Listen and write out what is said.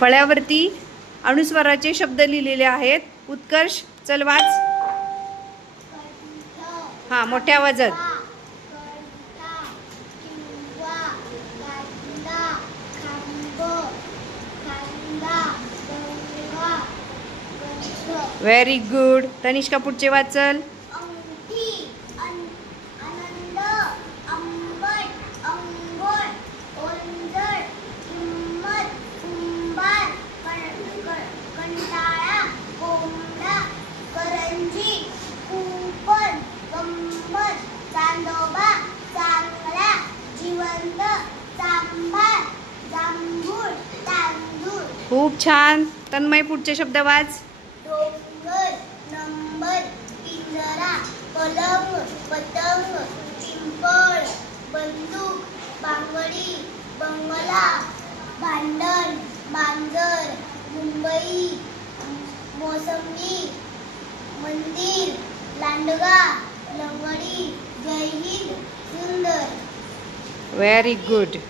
फळ्यावरती अनुस्वाराचे शब्द लिहिलेले आहेत. उत्कर्ष चल वाच हां मोठ्या आवाजात. व्हेरी गुड तनिष्का पुढचे वाचल. खूप छान. तन्मय पुढचे शब्द वाच. डोंगर नंबर पिंजरा पलंग पतंग पिंपळ बंदूक बांगडी बंगला भांडण मांजर मुंबई मोसंबी मंदिर लांडगा लंगडी जय हिंद सुंदर. Very good